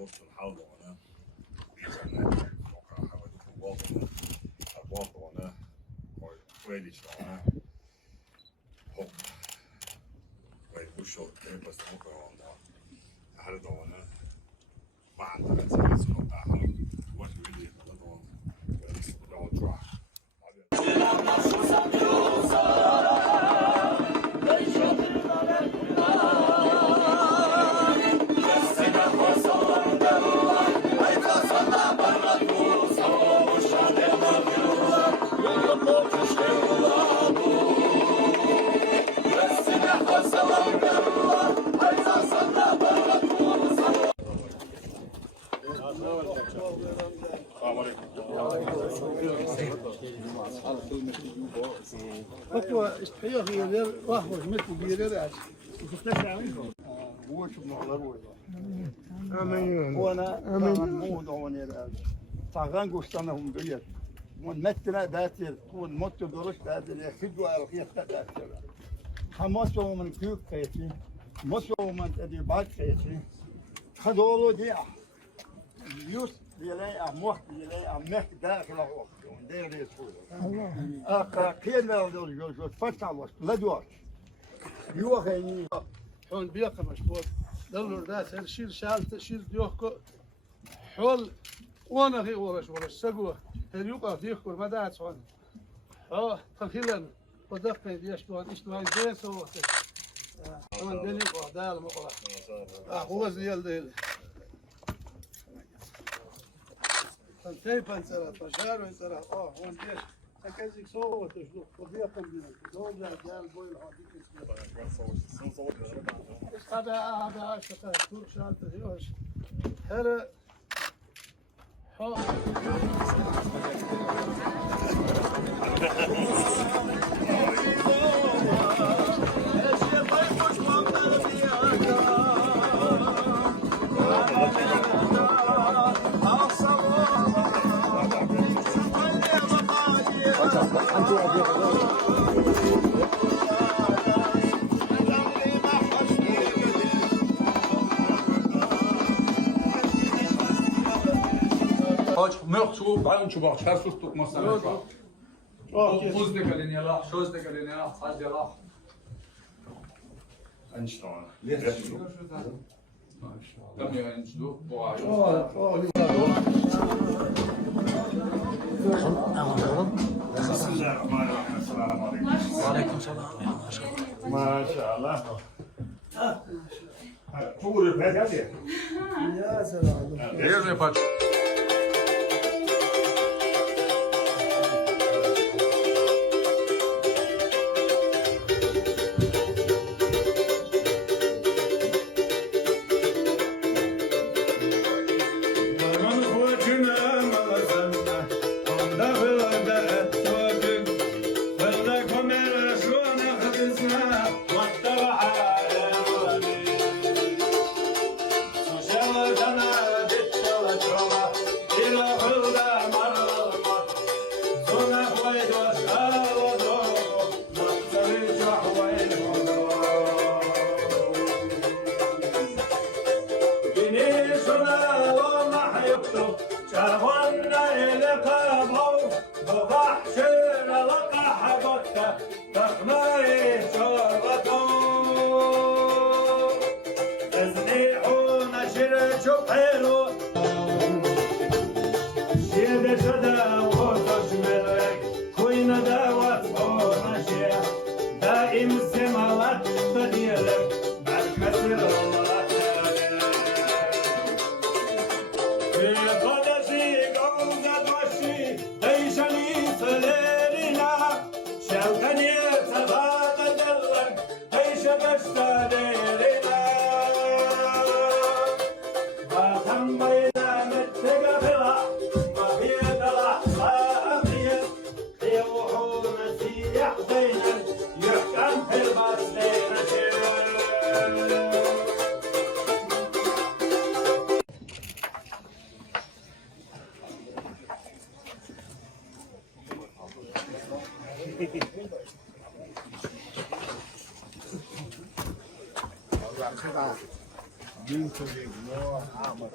وسط الحلبة وانا بيزنى حاولت الواقع الواقع وانا ويليش وانا هوب ويبوشو بس موقع وانا هذا وانا ما عندنا سيرس نقطة حلو وش بيجي هذا وانا ويليش داون تراك هو استحياء غير وهو مثل غير راس وشفنا شعبي هو شفنا على روي امين وانا مو دعوني راس طاغان قشطنهم ديت ونمتنا داتير ونمت درش داتير يخدوا على الخيط داتير حماسوا من كيوك خيتي مسوا من اديبات خيتي خدولو دي يوس يلاقي أموح يلاقي أمك داخل الوقت وندير يسوي الله كينا جو فتح الوقت لا دوار يوخيني حون بيقى مشبوط دلو داس الشيل شال تشيل ديوخكو حول وانا غي ورش سقوه اليوقع ديوخكو ما داعت عن تخيلا ودقني ديش دوان اشتوان زين سوته من دني قدال مقرا هو زيال ديل تنتهي بنسرة فشار ويسرة وان ديش تكازيك سووا تشلو وبيقم بينا دول جال بوي الحديث هذا شتى تور شال تجيوش هلا Meurtre, bayon çubuğu, çarpıp tutmazsan. Buz da kalın yala, söz da kalın yala, saç yala. Einstein. Tam yani şu bu ay. Bismillahirrahmanirrahim. Esselamu aleyküm. Aleyküm selam. Maşallah. Tuğru pek hadi. يا سلام Yer mi paç? بنت الإجماع عمر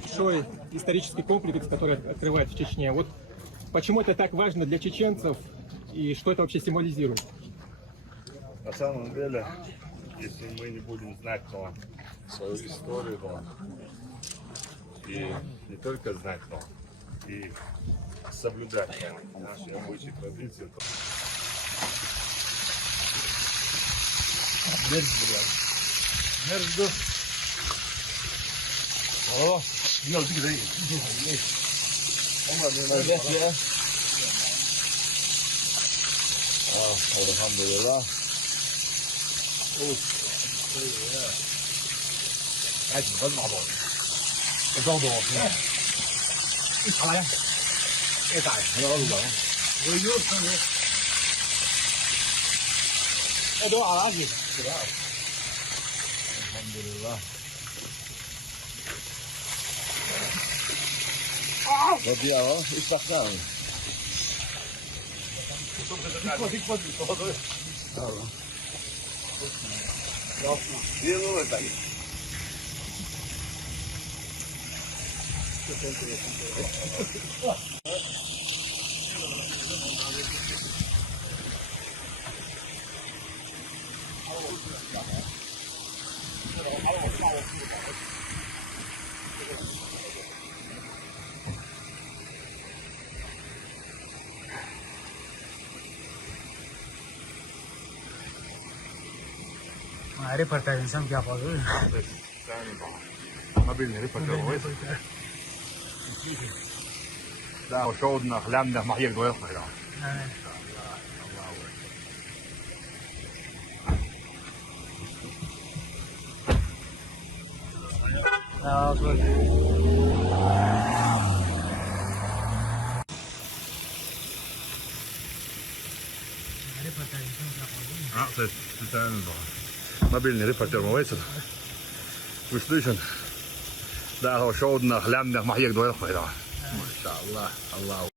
Большой исторический комплекс, который открывает в Чечне. Вот почему это так важно для чеченцев и что это вообще символизирует? На самом деле, если мы не будем знать свою историю, и не только знать, но и соблюдать наши обычаи, традиции, то... Elhamdülillah. معرفة الإنسان كيف أقول ما بنعرفها كويس. لا وشودنا أحلامنا ما يقدروا يصنعوا. ما بنعرفها كويس. مش ليشن. لا هو شودنا أحلامنا ما يقدروا يصنعوا. ما شاء الله الله